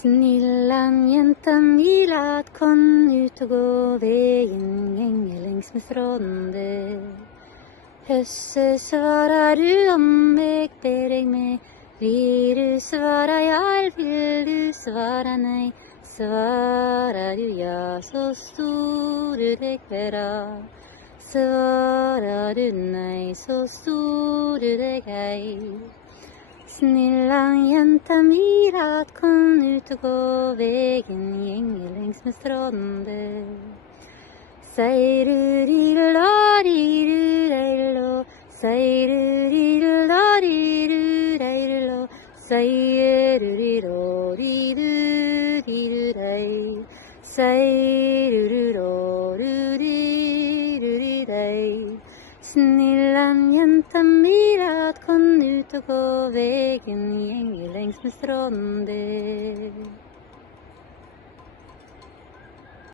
Snillan jäntan vill att kom ut och gå vägen gänge längs med strånde. Hösse svarar du om väg ber dig med. Vil du svara ja, vill du svara nej? Svarar du ja, så stor du deg vera. Svarar du nej, så stor du deg ei. Snillan jäntan vill att kom ut och gå vägen gänge längs med strånde. Säger du di-du-la, di-du-dej-du-lo, säger du di-du-la, di-du-dej-du-lo, säger du di-do, di-du, di-du-dej, säger du di-do, du-di-du-di-dej. Snillan jäntan vill att kom ut och gå vägen gänge längs med strånde.